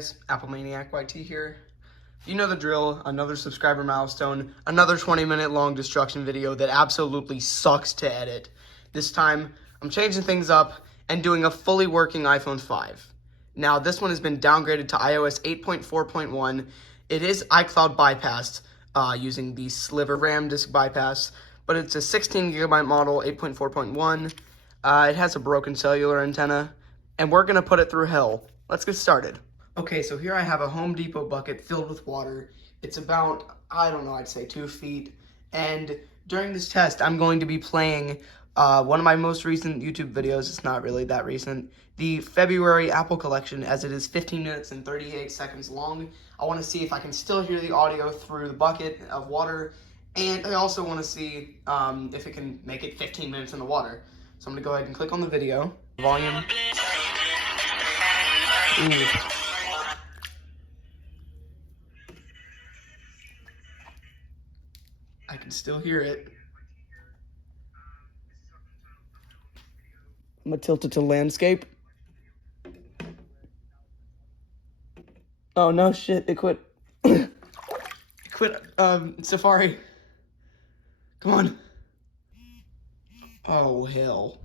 guys, Apple Maniac YT here. You know the drill, another subscriber milestone, another 20-minute long destruction video that absolutely sucks to edit. This time, I'm changing things up and doing a fully working iPhone 5. Now, this one has been downgraded to iOS 8.4.1. It is iCloud bypassed using the Sliver RAM disk bypass, but it's a 16 gigabyte model, 8.4.1. It has a broken cellular antenna, and we're gonna put it through hell. Let's get started. Okay, so here I have a Home Depot bucket filled with water. It's about, I don't know, I'd say 2 feet. And during this test, I'm going to be playing one of my most recent YouTube videos. It's not really that recent. The February Apple collection, as it is 15 minutes and 38 seconds long. I want to see if I can still hear the audio through the bucket of water. And I also want to see if it can make it 15 minutes in the water. So I'm going to go ahead and click on the video. Volume. Ooh. I can still hear it. I'm gonna tilt it to landscape. Oh no, shit, it quit. It quit, Safari. Come on. Oh, hell.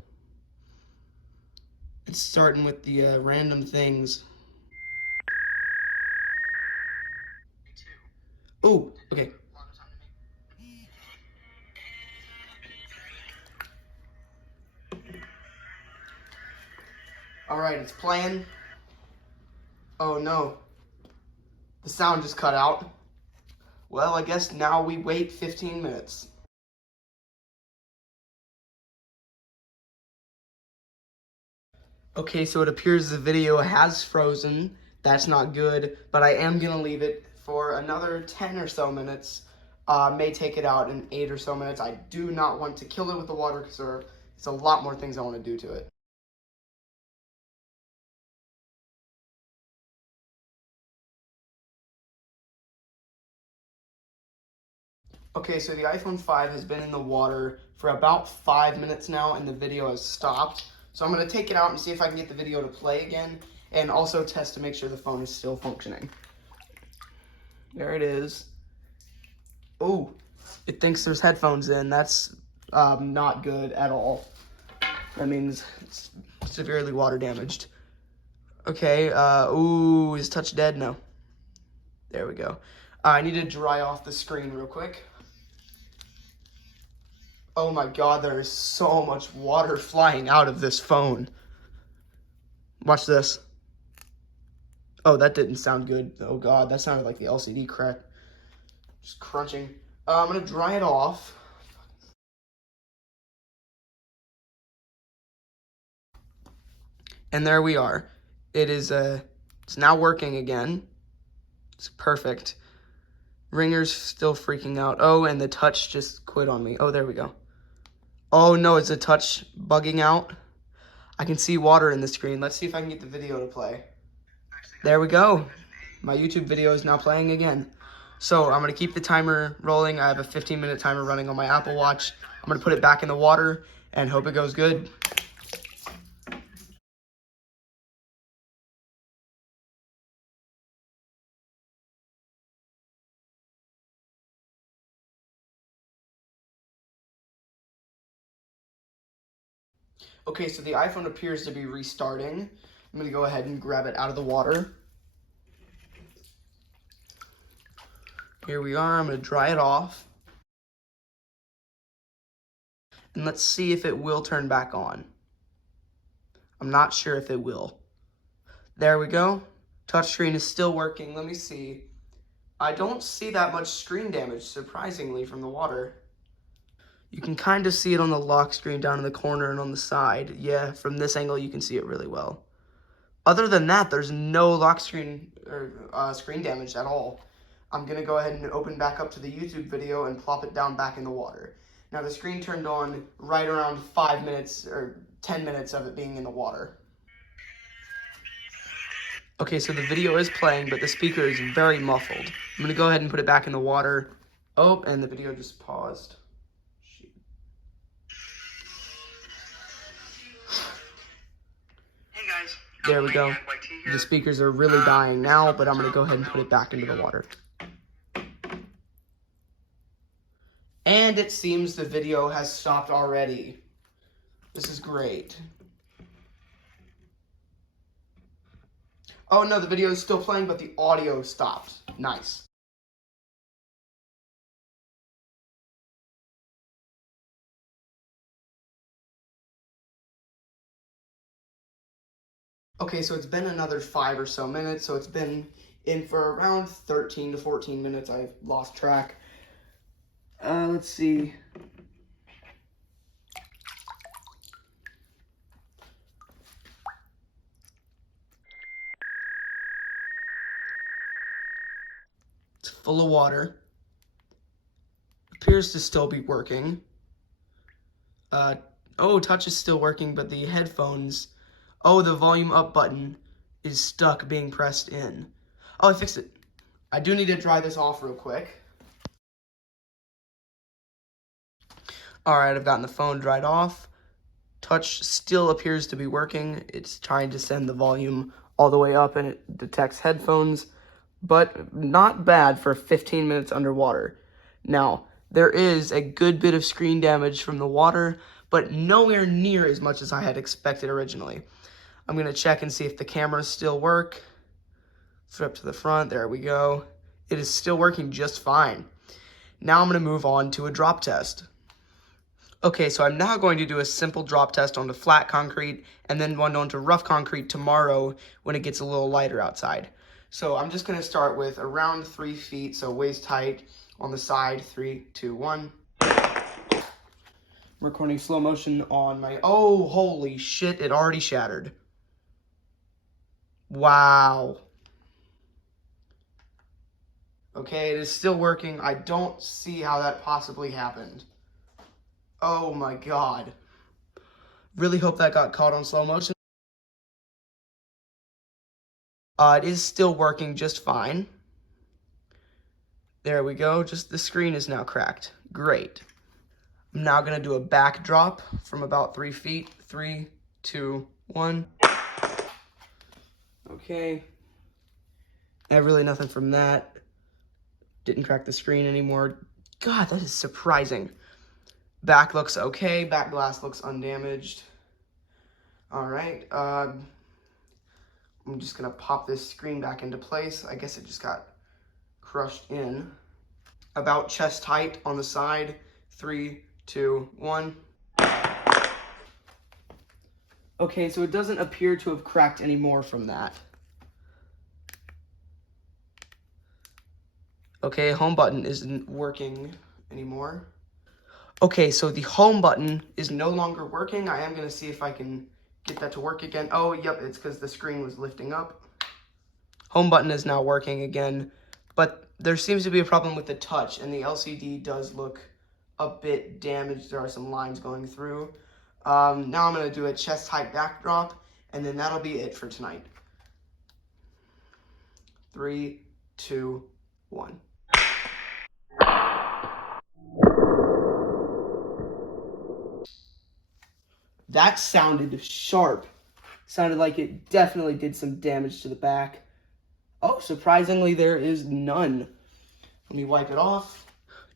It's starting with the random things. Oh, okay. Alright, it's playing. Oh no. The sound just cut out. Well, I guess now we wait 15 minutes. Okay, so it appears the video has frozen. That's not good, but I am gonna leave it for another 10 or so minutes. May take it out in 8 or so minutes. I do not want to kill it with the water because there's a lot more things I want to do to it. Okay, so the iPhone 5 has been in the water for about 5 minutes now, and the video has stopped. So I'm going to take it out and see if I can get the video to play again, and also test to make sure the phone is still functioning. There it is. Oh, it thinks there's headphones in. That's not good at all. That means it's severely water damaged. Okay, ooh, is touch dead? No. There we go. I need to dry off the screen real quick. Oh my god, there is so much water flying out of this phone. Watch this. Oh, that didn't sound good. Oh god, that sounded like the LCD crack. Just crunching. I'm gonna dry it off. And there we are. It is, it's now working again. It's perfect. Ringer's still freaking out. Oh, and the touch just quit on me. Oh, there we go. Oh no, it's a touch bugging out. I can see water in the screen. Let's see if I can get the video to play. There we go. My YouTube video is now playing again. So I'm going to keep the timer rolling. I have a 15-minute timer running on my Apple Watch. I'm going to put it back in the water and hope it goes good. Okay, so the iPhone appears to be restarting. I'm going to go ahead and grab it out of the water. Here we are. I'm going to dry it off. And let's see if it will turn back on. I'm not sure if it will. There we go. Touchscreen is still working. Let me see. I don't see that much screen damage, surprisingly, from the water. You can kind of see it on the lock screen down in the corner and on the side. Yeah, from this angle, you can see it really well. Other than that, there's no lock screen or screen damage at all. I'm going to go ahead and open back up to the YouTube video and plop it down back in the water. Now, the screen turned on right around 5 minutes or 10 minutes of it being in the water. Okay, so the video is playing, but the speaker is very muffled. I'm going to go ahead and put it back in the water. Oh, and the video just paused. There we go. The speakers are really dying now, but I'm going to go ahead and put it back into the water. And it seems the video has stopped already. This is great. Oh no, the video is still playing, but the audio stopped. Nice. Okay, so it's been another 5 or so minutes, so it's been in for around 13 to 14 minutes. I've lost track. Let's see. It's full of water. Appears to still be working. Oh, touch is still working, but the headphones... Oh, the volume up button is stuck being pressed in. Oh, I fixed it. I do need to dry this off real quick. Alright, I've gotten the phone dried off. Touch still appears to be working. It's trying to send the volume all the way up and it detects headphones, but not bad for 15 minutes underwater. Now, there is a good bit of screen damage from the water, but nowhere near as much as I had expected originally. I'm going to check and see if the cameras still work. Flip to the front, there we go. It is still working just fine. Now I'm going to move on to a drop test. Okay, so I'm now going to do a simple drop test onto flat concrete and then one onto rough concrete tomorrow when it gets a little lighter outside. So I'm just going to start with around 3 feet, so waist height on the side. 3, 2, 1. I'm recording slow motion on my... Oh, holy shit, it already shattered. Wow. Okay, it is still working. I don't see how that possibly happened. Oh my god. Really hope that got caught on slow motion. It is still working just fine. There we go. Just the screen is now cracked. Great. I'm now going to do a backdrop from about 3 feet. 3, 2, 1. Okay. Really nothing from that. Didn't crack the screen anymore. God, that is surprising. Back looks okay. Back glass looks undamaged. All right. I'm just going to pop this screen back into place. I guess it just got crushed in. About chest height on the side. 3, 2, 1. Okay, so it doesn't appear to have cracked any more from that. Okay, home button isn't working anymore. Okay, so the home button is no longer working. I am going to see if I can get that to work again. Oh, yep, it's because the screen was lifting up. Home button is now working again, but there seems to be a problem with the touch, and the LCD does look a bit damaged. There are some lines going through. Now I'm going to do a chest height backdrop, and then that'll be it for tonight. 3, 2, 1. That sounded sharp. Sounded like it definitely did some damage to the back. Oh, surprisingly, there is none. Let me wipe it off.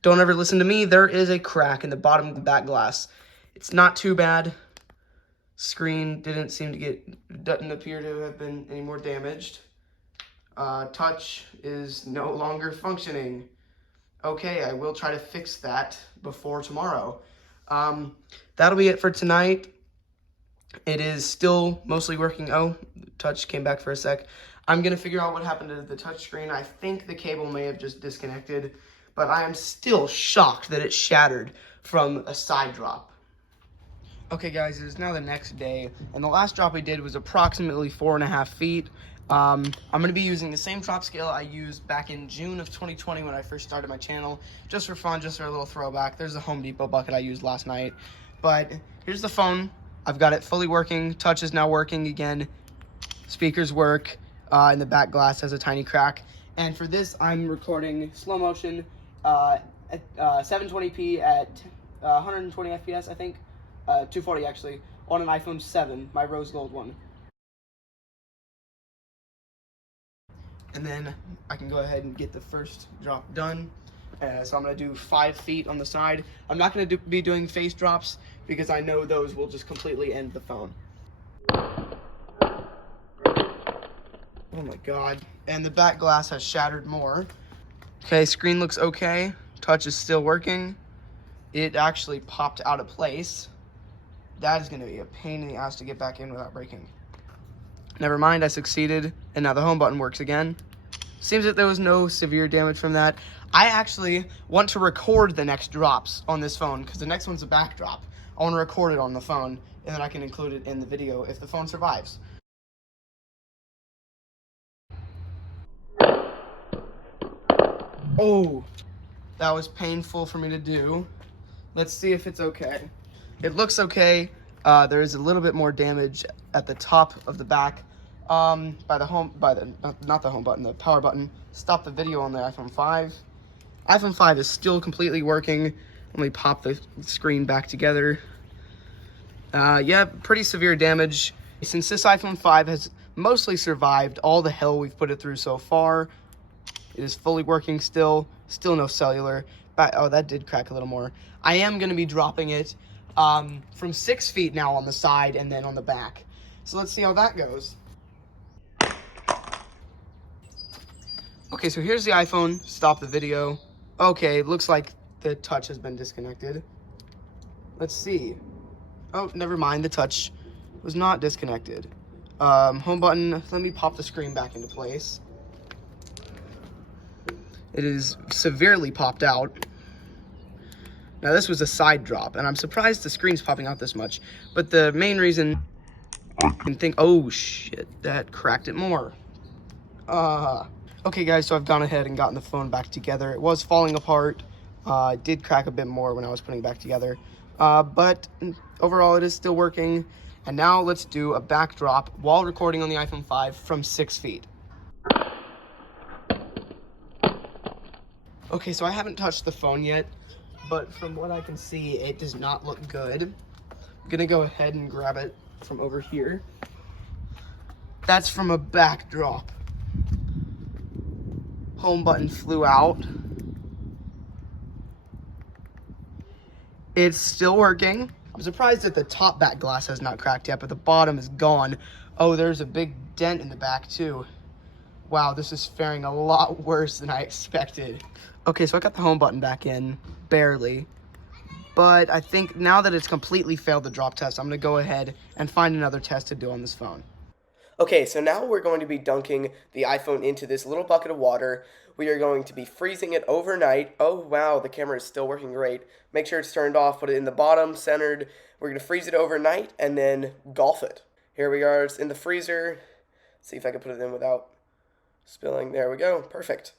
Don't ever listen to me. There is a crack in the bottom of the back glass. It's not too bad. Screen doesn't appear to have been any more damaged. Touch is no longer functioning. Okay, I will try to fix that before tomorrow. That'll be it for tonight. It is still mostly working. Oh, touch came back for a sec. I'm going to figure out what happened to the touch screen. I think the cable may have just disconnected, but I am still shocked that it shattered from a side drop. Okay, guys, it is now the next day, and the last drop we did was approximately 4.5 feet. I'm going to be using the same drop scale I used back in June of 2020 when I first started my channel, just for fun, just for a little throwback. There's the Home Depot bucket I used last night, but here's the phone. I've got it fully working. Touch is now working again. Speakers work, and the back glass has a tiny crack. And for this, I'm recording slow motion at 720p at 120 FPS, I think. 240 actually, on an iPhone 7, my rose gold one. and then I can go ahead and get the first drop done. So I'm going to do 5 feet on the side. I'm not going to be doing face drops because I know those will just completely end the phone. Oh my god. And the back glass has shattered more. Okay, screen looks okay. Touch is still working. It actually popped out of place. That is going to be a pain in the ass to get back in without breaking. Never mind, I succeeded, and now the home button works again. Seems that there was no severe damage from that. I actually want to record the next drops on this phone because the next one's a back drop. I want to record it on the phone, and then I can include it in the video if the phone survives. Oh, that was painful for me to do. Let's see if it's okay. It looks okay. There is a little bit more damage at the top of the back not the home button, the power button. Stop the video on the iPhone 5. iPhone 5 is still completely working. Let me pop the screen back together. Yeah, pretty severe damage. Since this iPhone 5 has mostly survived all the hell we've put it through so far, it is fully working still no cellular. Oh, that did crack a little more. I am going to be dropping it from 6 feet now on the side and then on the back. So let's see how that goes. Okay, so here's the iPhone. Stop the video. Okay, looks like the touch has been disconnected. Let's see. Oh, never mind. The touch was not disconnected. Home button. Let me pop the screen back into place. It is severely popped out. Now, this was a side drop, and I'm surprised the screen's popping out this much. But the main reason I can think... Oh, shit. That cracked it more. Okay, guys, so I've gone ahead and gotten the phone back together. It was falling apart. It did crack a bit more when I was putting it back together. But overall, it is still working. And now let's do a backdrop while recording on the iPhone 5 from 6 feet. Okay, so I haven't touched the phone yet, but from what I can see, it does not look good. I'm gonna go ahead and grab it from over here. That's from a backdrop. Home button flew out. It's still working. I'm surprised that the top back glass has not cracked yet, but the bottom is gone. Oh, there's a big dent in the back too. Wow, this is faring a lot worse than I expected. Okay, so I got the home button back in, barely. But I think now that it's completely failed the drop test, I'm gonna go ahead and find another test to do on this phone. Okay, so now we're going to be dunking the iPhone into this little bucket of water. We are going to be freezing it overnight. Oh, wow, the camera is still working great. Make sure it's turned off, put it in the bottom, centered. We're going to freeze it overnight and then golf it. Here we are, it's in the freezer. See if I can put it in without spilling. There we go, perfect.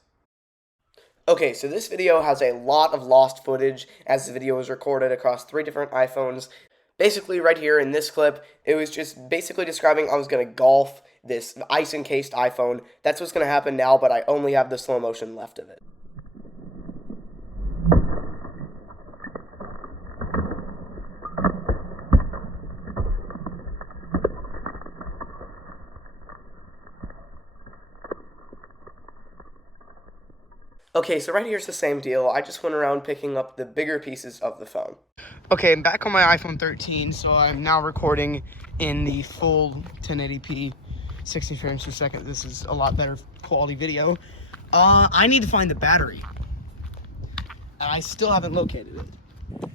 Okay, so this video has a lot of lost footage as the video was recorded across 3 different iPhones. Basically, right here in this clip, it was just basically describing I was going to golf this ice-encased iPhone. That's what's going to happen now, but I only have the slow motion left of it. Okay, so right here's the same deal. I just went around picking up the bigger pieces of the phone. Okay, I'm back on my iPhone 13, so I'm now recording in the full 1080p, 60 frames per second. This is a lot better quality video. I need to find the battery. And I still haven't located it.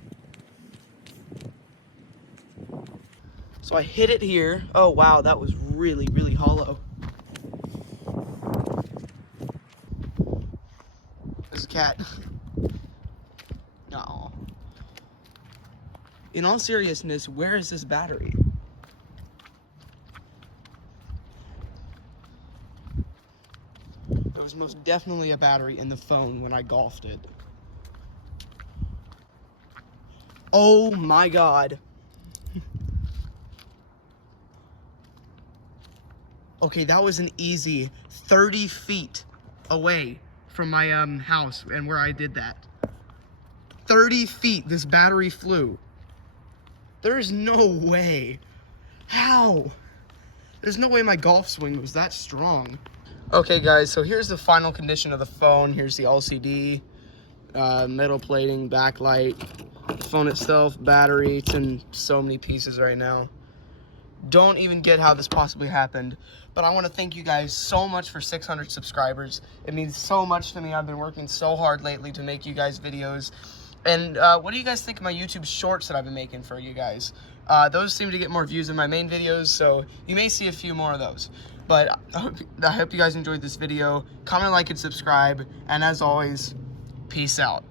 So I hit it here. Oh, wow, that was really, really hollow. There's a cat. No. In all seriousness, where is this battery? There was most definitely a battery in the phone when I golfed it. Oh my god. Okay, that was an easy 30 feet away from my house and where I did that. 30 feet this battery flew. There's no way. How? There's no way my golf swing was that strong. Okay guys, so here's the final condition of the phone. Here's the LCD, metal plating, backlight, phone itself, battery. It's in so many pieces right now. Don't even get how this possibly happened, but I want to thank you guys so much for 600 subscribers. It means so much to me. I've been working so hard lately to make you guys videos. And what do you guys think of my YouTube shorts that I've been making for you guys? Those seem to get more views than my main videos, so you may see a few more of those. But I hope you guys enjoyed this video. Comment, like, and subscribe. And as always, peace out.